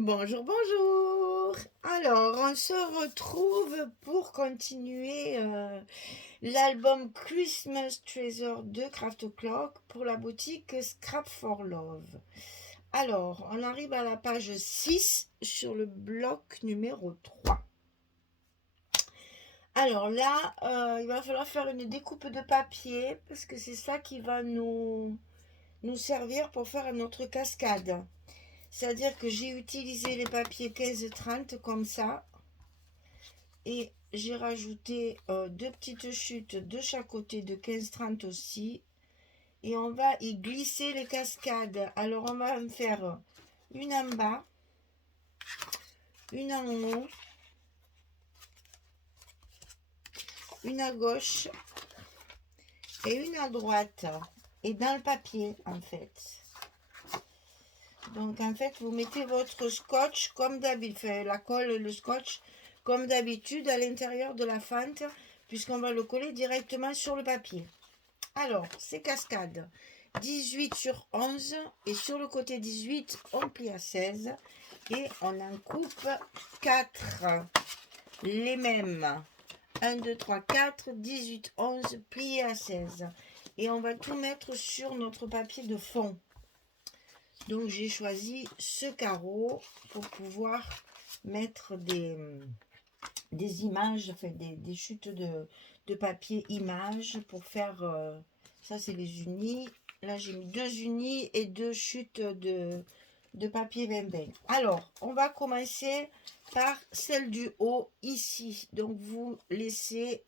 Bonjour, bonjour. Alors, on se retrouve pour continuer l'album Christmas Treasure de Craft Clock pour la boutique Scrap for Love. Alors, on arrive à la page 6 sur le bloc numéro 3. Alors là, il va falloir faire une découpe de papier parce que c'est ça qui va nous servir pour faire notre cascade. C'est-à-dire que j'ai utilisé les papiers 15-30 comme ça. Et j'ai rajouté deux petites chutes de chaque côté de 15-30 aussi. Et on va y glisser les cascades. Alors on va en faire une en bas, une en haut, une à gauche et une à droite. Et dans le papier en fait. Donc en fait vous mettez votre scotch comme d'habitude, enfin, la colle, le scotch comme d'habitude à l'intérieur de la fente puisqu'on va le coller directement sur le papier. Alors, ces cascades, 18 sur 11 et sur le côté 18, on plie à 16 et on en coupe 4. Les mêmes. 1, 2, 3, 4, 18, 11, pliés à 16. Et on va tout mettre sur notre papier de fond. Donc, j'ai choisi ce carreau pour pouvoir mettre des images, enfin des chutes de papier images pour faire... ça, c'est les unis. Là, j'ai mis 2 unis et 2 chutes de papier 20. Alors, on va commencer par celle du haut ici. Donc, vous laissez,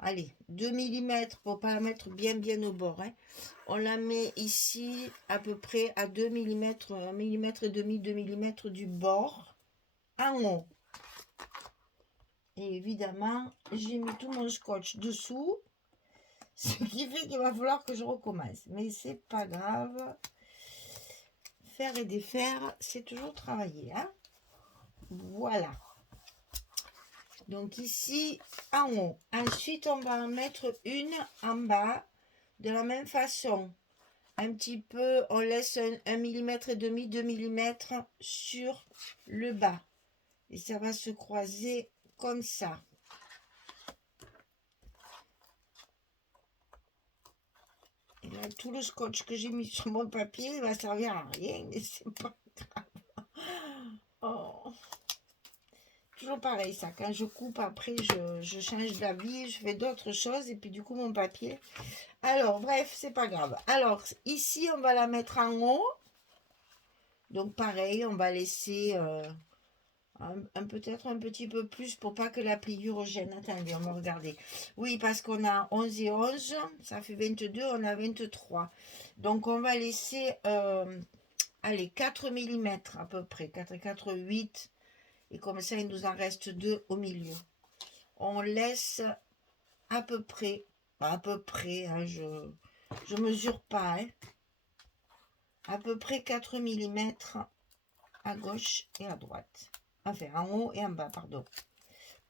allez, 2 mm pour pas la mettre bien au bord. Hein. On la met ici à peu près à 2 mm, 1 mm et demi, 2 mm du bord en haut. Et évidemment, j'ai mis tout mon scotch dessous. Ce qui fait qu'il va falloir que je recommence. Mais c'est pas grave. Faire et défaire, c'est toujours travailler. Hein, voilà. Donc ici, en haut. Ensuite, on va en mettre une en bas. De la même façon. Un petit peu, on laisse 1 mm et demi, 2 mm sur le bas. Et ça va se croiser comme ça. Et là, tout le scotch que j'ai mis sur mon papier, il va servir à rien, mais c'est pas grave. Oh. Toujours pareil, ça. Quand je coupe, après, je change d'avis, je fais d'autres choses, et puis du coup, mon papier. Alors, bref, c'est pas grave. Alors, ici, on va la mettre en haut. Donc, pareil, on va laisser peut-être un petit peu plus pour pas que la pliure gêne. Attendez, on va regarder. Oui, parce qu'on a 11 et 11, ça fait 22, on a 23. Donc, on va laisser, allez, 4 mm à peu près, 4 et 4, 8. Et comme ça, il nous en reste 2 au milieu. On laisse à peu près, hein, je mesure pas, hein, à peu près 4 mm à gauche et à droite. Enfin, en haut et en bas, pardon.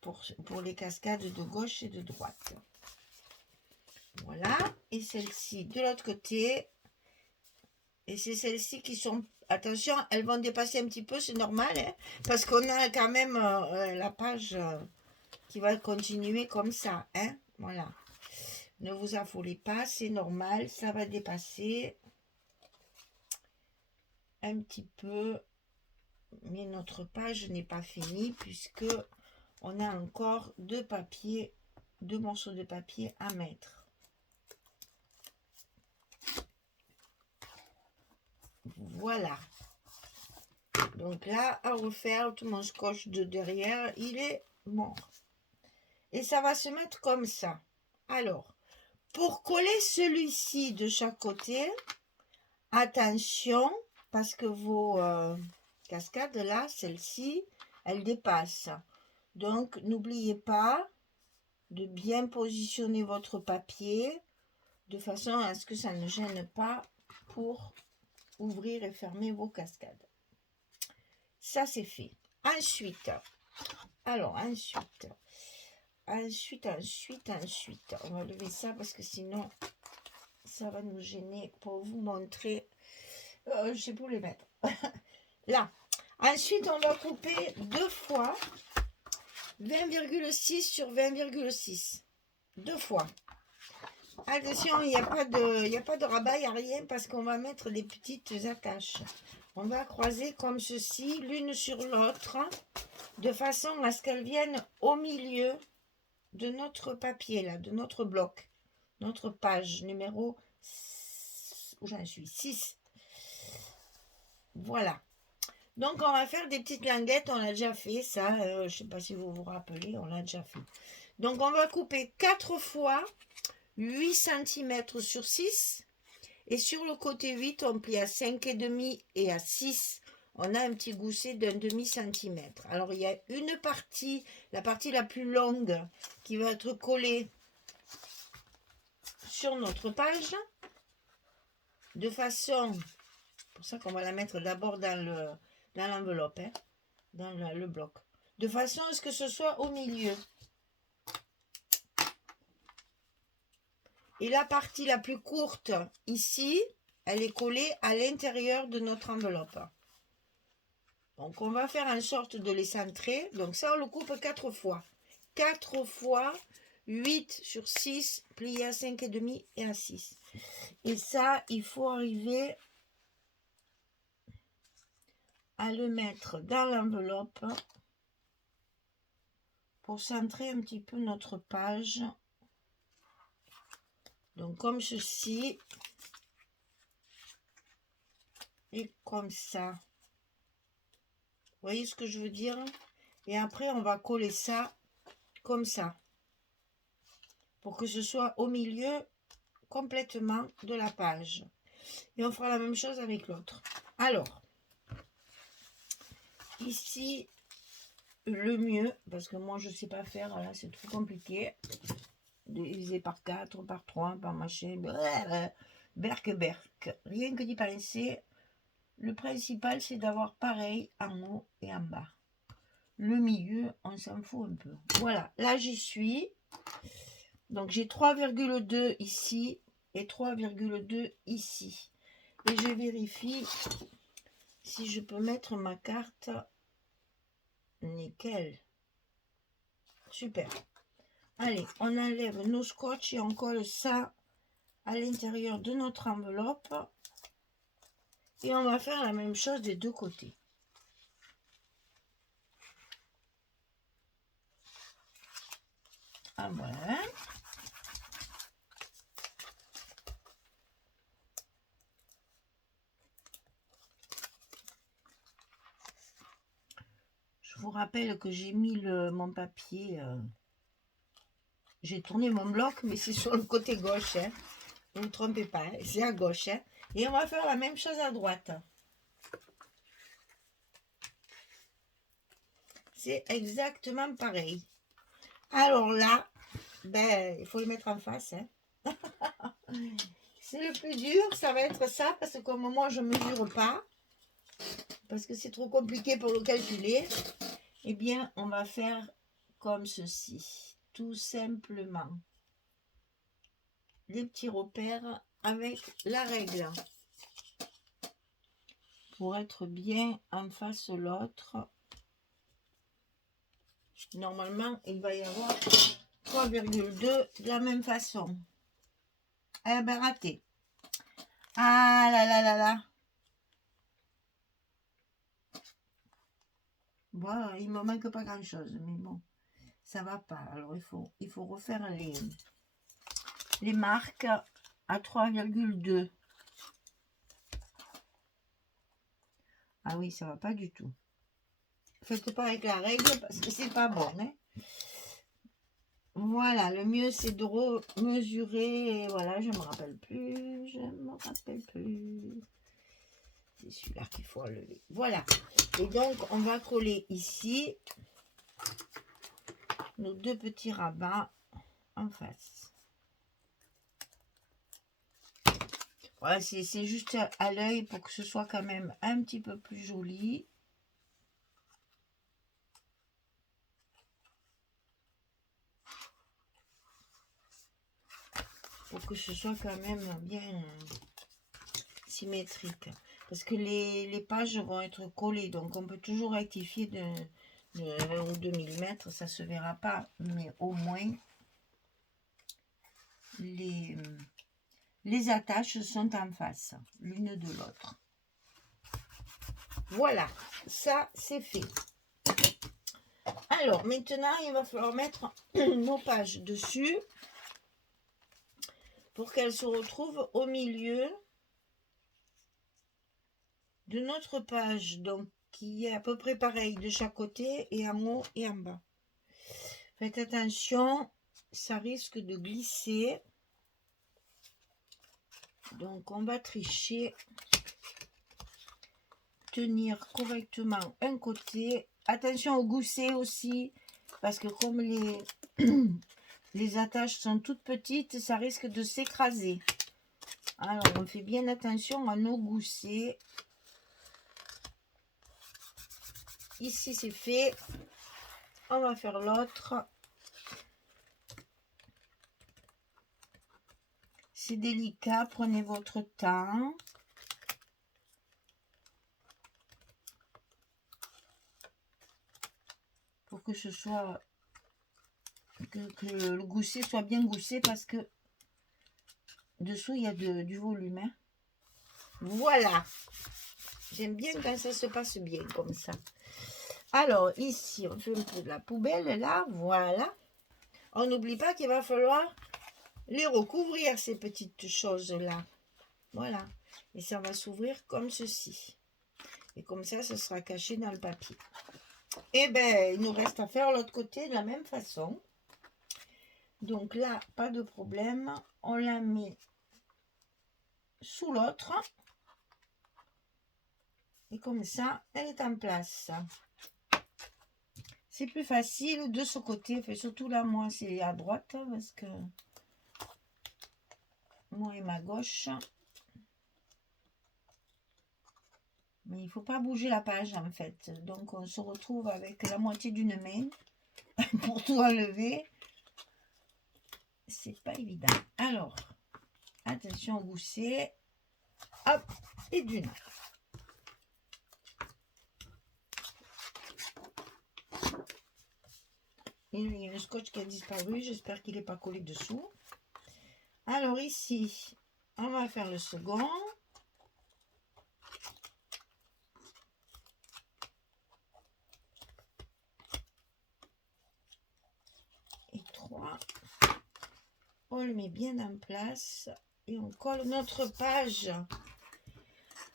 Pour les cascades de gauche et de droite. Voilà. Et celle-ci de l'autre côté. Et c'est celles-ci qui sont... Attention, elles vont dépasser un petit peu, c'est normal, hein, parce qu'on a quand même la page qui va continuer comme ça. Hein, voilà. Ne vous affolez pas, c'est normal, ça va dépasser un petit peu. Mais notre page n'est pas finie puisque on a encore 2 morceaux de papier à mettre. Voilà. Donc là, à refaire, tout mon scotch de derrière, il est mort. Et ça va se mettre comme ça. Alors, pour coller celui-ci de chaque côté, attention, parce que vos cascades là, celle-ci, elle dépasse. Donc, n'oubliez pas de bien positionner votre papier de façon à ce que ça ne gêne pas pour ouvrir et fermer vos cascades. Ça, c'est fait. Ensuite, on va lever ça parce que sinon, ça va nous gêner pour vous montrer. Je sais pas où les mettre. Là. Ensuite, on va couper 2 fois 20,6 sur 20,6. 2 fois. Attention, il n'y a pas de rabat, il n'y a rien parce qu'on va mettre des petites attaches. On va croiser comme ceci, l'une sur l'autre, de façon à ce qu'elles viennent au milieu de notre papier, là, de notre bloc, notre page numéro, où j'en suis, 6. Voilà. Donc, on va faire des petites languettes, on l'a déjà fait, ça, je ne sais pas si vous vous rappelez, on l'a déjà fait. Donc, on va couper 4 fois 8 cm sur 6. Et sur le côté 8, on plie à 5,5 et à 6, on a un petit gousset d'un demi-centimètre. Alors, il y a une partie, la partie la plus longue, qui va être collée sur notre page, de façon, pour ça qu'on va la mettre d'abord dans l'enveloppe, hein, dans le bloc, de façon à ce que ce soit au milieu. Et la partie la plus courte, ici, elle est collée à l'intérieur de notre enveloppe. Donc, on va faire en sorte de les centrer. Donc, ça, on le coupe 4 fois. 4 fois 8 sur 6, plié à 5,5 et à 6. Et ça, il faut arriver à le mettre dans l'enveloppe pour centrer un petit peu notre page. Donc, comme ceci. Et comme ça. Vous voyez ce que je veux dire? Et après, on va coller ça comme ça. Pour que ce soit au milieu complètement de la page. Et on fera la même chose avec l'autre. Alors, ici, le mieux, parce que moi, je ne sais pas faire, là, c'est trop compliqué. Diviser par 4, par 3, par machin. Berk. Rien que d'y penser. Le principal, c'est d'avoir pareil en haut et en bas. Le milieu, on s'en fout un peu. Voilà, là j'y suis. Donc j'ai 3,2 ici et 3,2 ici. Et je vérifie si je peux mettre ma carte. Nickel. Super. Allez, on enlève nos scotch et on colle ça à l'intérieur de notre enveloppe. Et on va faire la même chose des deux côtés. Ah voilà. Je vous rappelle que j'ai mis mon papier. J'ai tourné mon bloc, mais c'est sur le côté gauche. Hein. Ne vous trompez pas, hein, c'est à gauche. Hein. Et on va faire la même chose à droite. C'est exactement pareil. Alors là, ben, il faut le mettre en face. Hein. C'est le plus dur, ça va être ça, parce que comme moi, je ne mesure pas, parce que c'est trop compliqué pour le calculer, eh bien, on va faire comme ceci, tout simplement. Des petits repères avec la règle. Pour être bien en face de l'autre. Normalement, il va y avoir 3,2 de la même façon. Eh ben, raté. Ah là là là là. Bon, il me manque pas grand chose, mais bon, ça va pas. Alors, il faut refaire les marques à 3,2. Ah oui, ça va pas du tout. Faites pas avec la règle parce que c'est pas bon. Hein. Voilà, le mieux c'est de mesurer. Voilà, je me rappelle plus. C'est celui-là qu'il faut enlever. Voilà. Et donc, on va coller ici nos deux petits rabats en face. Voilà, c'est juste à l'œil pour que ce soit quand même un petit peu plus joli. Pour que ce soit quand même bien symétrique. parce que les pages vont être collées, donc on peut toujours rectifier de 1 ou 2 mm, ça se verra pas, mais au moins les attaches sont en face, l'une de l'autre. Voilà, ça c'est fait. Alors maintenant, il va falloir mettre nos pages dessus pour qu'elles se retrouvent au milieu de notre page, donc qui est à peu près pareil de chaque côté et en haut et en bas. Faites attention, ça risque de glisser. Donc on va tricher, tenir correctement un côté. Attention au gousset aussi, parce que comme les attaches sont toutes petites, ça risque de s'écraser. Alors on fait bien attention à nos goussets. Ici c'est fait. On va faire l'autre. C'est délicat, prenez votre temps. Pour que ce soit que le gousset soit bien goussé, parce que dessous il y a du volume. Hein. Voilà. J'aime bien quand ça se passe bien comme ça. Alors ici on fait un peu de la poubelle là, voilà. On n'oublie pas qu'il va falloir les recouvrir, ces petites choses là. Voilà. Et ça va s'ouvrir comme ceci. Et comme ça, ce sera caché dans le papier. Et ben, il nous reste à faire l'autre côté de la même façon. Donc là, pas de problème. On la met sous l'autre. Et comme ça, elle est en place. C'est plus facile de ce côté. Enfin, surtout là, moi, c'est à droite. Parce que moi et ma gauche. Mais il ne faut pas bouger la page, en fait. Donc, on se retrouve avec la moitié d'une main pour tout enlever. C'est pas évident. Alors, attention au gousset. Hop, et d'une. Il y a le scotch qui a disparu. J'espère qu'il n'est pas collé dessous. Alors ici, on va faire le second. Et 3. On le met bien en place. Et on colle notre page.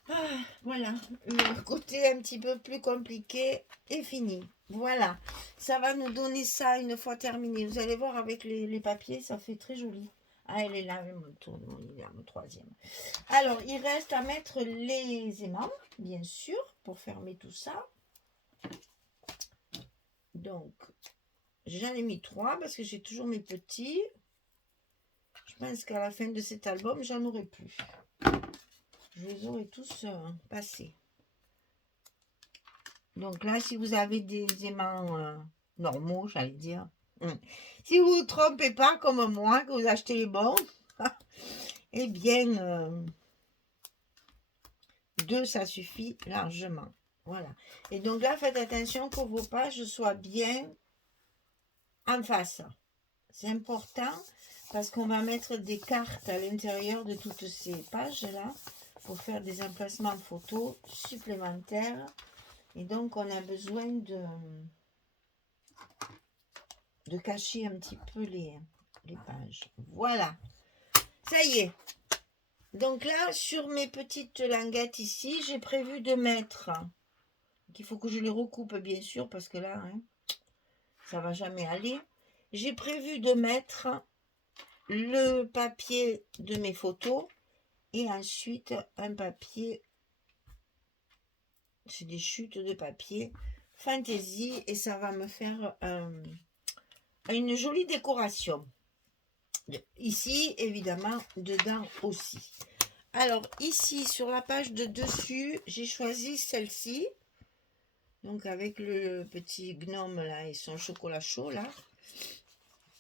Ah, voilà, le côté un petit peu plus compliqué est fini. Voilà, ça va nous donner ça une fois terminé. Vous allez voir avec les papiers, ça fait très joli. Ah, elle est là, elle me tourne, il est là, mon troisième. Alors, il reste à mettre les aimants, bien sûr, pour fermer tout ça. Donc, j'en ai mis 3 parce que j'ai toujours mes petits. Je pense qu'à la fin de cet album, j'en aurai plus. Je les aurai tous passés. Donc là, si vous avez des aimants normaux, j'allais dire. Si vous ne vous trompez pas comme moi, que vous achetez les bons, eh bien, 2, ça suffit largement. Voilà. Et donc là, faites attention que vos pages soient bien en face. C'est important parce qu'on va mettre des cartes à l'intérieur de toutes ces pages-là pour faire des emplacements photos supplémentaires. Et donc, on a besoin de cacher un petit peu les pages. Voilà. Ça y est. Donc là, sur mes petites languettes ici, j'ai prévu de mettre... Il faut que je les recoupe, bien sûr, parce que là, hein, ça va jamais aller. J'ai prévu de mettre le papier de mes photos et ensuite un papier... C'est des chutes de papier Fantaisie et ça va me faire une jolie décoration. Ici, évidemment, dedans aussi. Alors, ici, sur la page de dessus, j'ai choisi celle-ci. Donc, avec le petit gnome, là, et son chocolat chaud, là.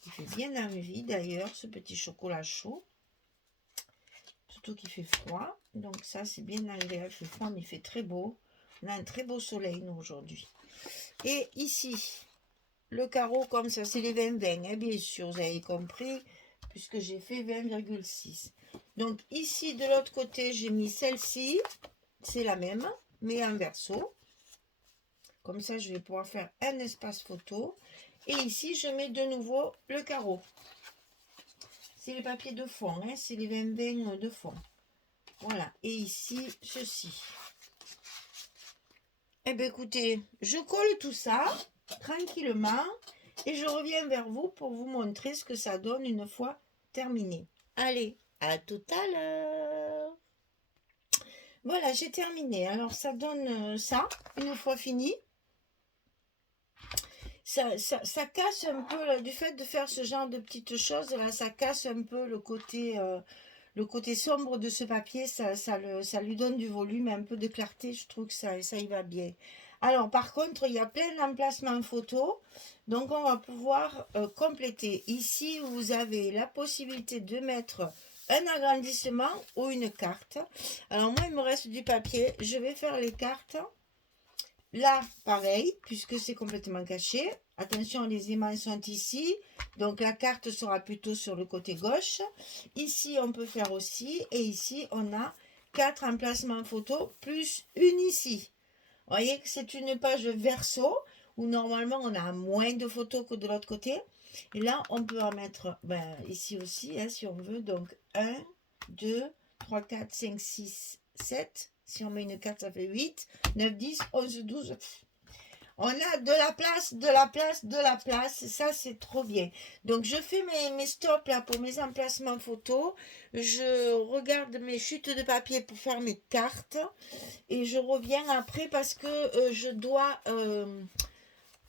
Il fait bien envie, d'ailleurs, ce petit chocolat chaud. surtout qu'il fait froid. Donc ça, c'est bien agréable. Il fait froid, mais il fait très beau. On a un très beau soleil, nous, aujourd'hui. Et ici, le carreau comme ça, c'est les 20-20, hein, bien sûr, vous avez compris, puisque j'ai fait 20,6. Donc ici, de l'autre côté, j'ai mis celle-ci. C'est la même, mais en verso. Comme ça, je vais pouvoir faire un espace photo. Et ici, je mets de nouveau le carreau. C'est les papiers de fond, hein, c'est les 20-20 de fond. Voilà. Et ici, ceci. Eh bien, écoutez, je colle tout ça tranquillement et je reviens vers vous pour vous montrer ce que ça donne une fois terminé. Allez, à tout à l'heure. Voilà, j'ai terminé. Alors, ça donne ça, une fois fini. Ça casse un peu, là, du fait de faire ce genre de petites choses, là, ça casse un peu le côté sombre de ce papier, ça lui donne du volume, un peu de clarté, je trouve que ça y va bien. Alors, par contre, il y a plein d'emplacements photos, donc on va pouvoir compléter. Ici, vous avez la possibilité de mettre un agrandissement ou une carte. Alors, moi, il me reste du papier, je vais faire les cartes. Là, pareil, puisque c'est complètement caché. Attention, les aimants sont ici. Donc, la carte sera plutôt sur le côté gauche. Ici, on peut faire aussi. Et ici, on a 4 emplacements photos, plus une ici. Vous voyez que c'est une page verso, où normalement, on a moins de photos que de l'autre côté. Et là, on peut en mettre ici aussi, hein, si on veut. Donc, 1, 2, 3, 4, 5, 6, 7. Si on met une carte, ça fait 8, 9, 10, 11, 12. On a de la place, de la place, de la place. Ça, c'est trop bien. Donc, je fais mes stops là pour mes emplacements photos. Je regarde mes chutes de papier pour faire mes cartes. Et je reviens après parce que je dois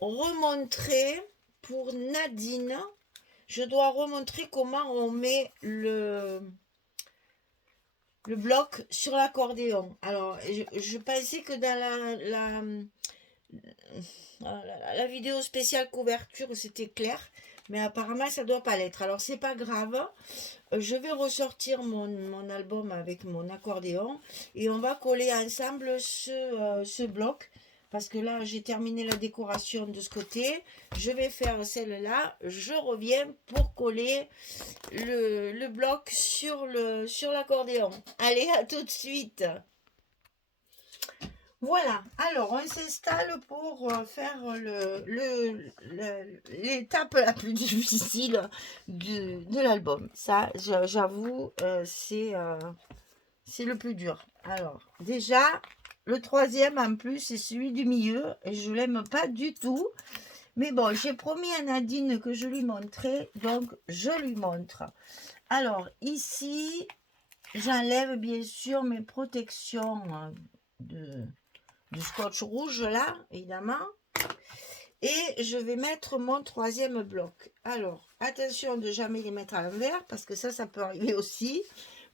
remontrer pour Nadine. Je dois remontrer comment on met le bloc sur l'accordéon. Alors, je pensais que dans la vidéo spéciale couverture, c'était clair, mais apparemment, ça ne doit pas l'être. Alors, c'est pas grave. Je vais ressortir mon album avec mon accordéon et on va coller ensemble ce bloc. Parce que là, j'ai terminé la décoration de ce côté. Je vais faire celle-là. Je reviens pour coller le bloc sur l'accordéon. Allez, à tout de suite. Voilà. Alors, on s'installe pour faire l'étape la plus difficile de l'album. Ça, j'avoue, c'est le plus dur. Alors, déjà... Le troisième, en plus, c'est celui du milieu. Et je ne l'aime pas du tout. Mais bon, j'ai promis à Nadine que je lui montrais. Donc, je lui montre. Alors, ici, j'enlève bien sûr mes protections du scotch rouge, là, évidemment. Et je vais mettre mon troisième bloc. Alors, attention de jamais les mettre à l'envers. Parce que ça peut arriver aussi.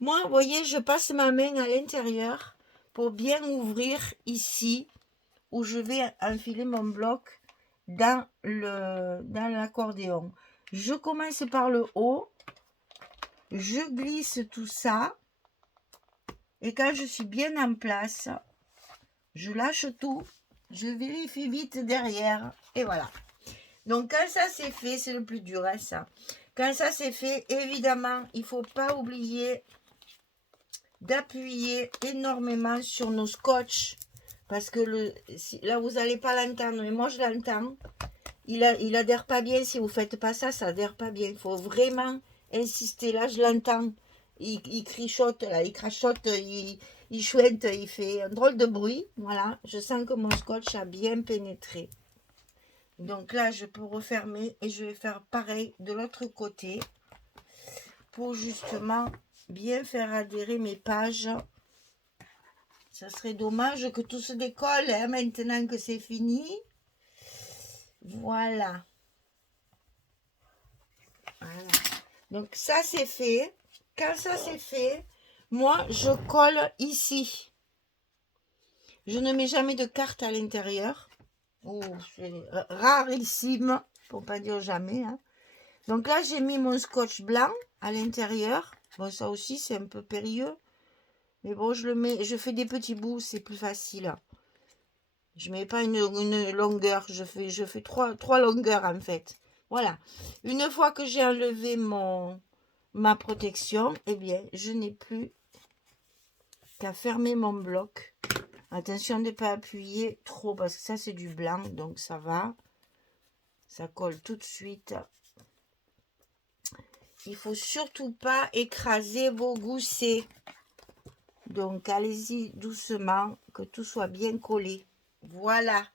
Moi, vous voyez, je passe ma main à l'intérieur pour bien ouvrir ici où je vais enfiler mon bloc dans l'accordéon. Je commence par le haut, je glisse tout ça et quand je suis bien en place, je lâche tout, je vérifie vite derrière et voilà. Donc quand ça c'est fait, c'est le plus dur, hein, ça. Quand ça c'est fait, évidemment, il ne faut pas oublier d'appuyer énormément sur nos scotch parce que là vous n'allez pas l'entendre mais moi je l'entends, il adhère pas bien. Si vous faites pas ça, ça adhère pas bien. Il faut vraiment insister. Là je l'entends, il crichote là, il crachote, il chouette, il fait un drôle de bruit. Voilà, je sens que mon scotch a bien pénétré. Donc là je peux refermer et je vais faire pareil de l'autre côté pour justement bien faire adhérer mes pages. Ça serait dommage que tout se décolle hein, maintenant que c'est fini. Voilà. Donc ça c'est fait. Quand ça c'est fait, moi je colle ici. Je ne mets jamais de carte à l'intérieur. Oh, c'est rarissime, pour pas dire jamais. Hein. Donc là j'ai mis mon scotch blanc à l'intérieur. Bon, ça aussi c'est un peu périlleux. Mais bon, je fais des petits bouts, c'est plus facile. Je mets pas une longueur, je fais trois longueurs en fait. Voilà. Une fois que j'ai enlevé ma protection, eh bien, je n'ai plus qu'à fermer mon bloc. Attention de ne pas appuyer trop parce que ça c'est du blanc, donc ça va. Ça colle tout de suite. Il faut surtout pas écraser vos goussets. Donc allez-y doucement, que tout soit bien collé. Voilà.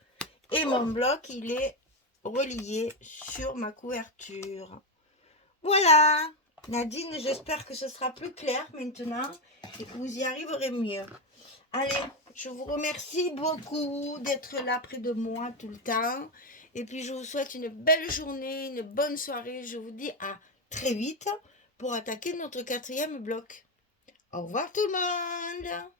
Et mon bloc, il est relié sur ma couverture. Voilà. Nadine, j'espère que ce sera plus clair maintenant et que vous y arriverez mieux. Allez, je vous remercie beaucoup d'être là près de moi tout le temps. Et puis, je vous souhaite une belle journée, une bonne soirée. Je vous dis à très vite pour attaquer notre 4e bloc. Au revoir tout le monde!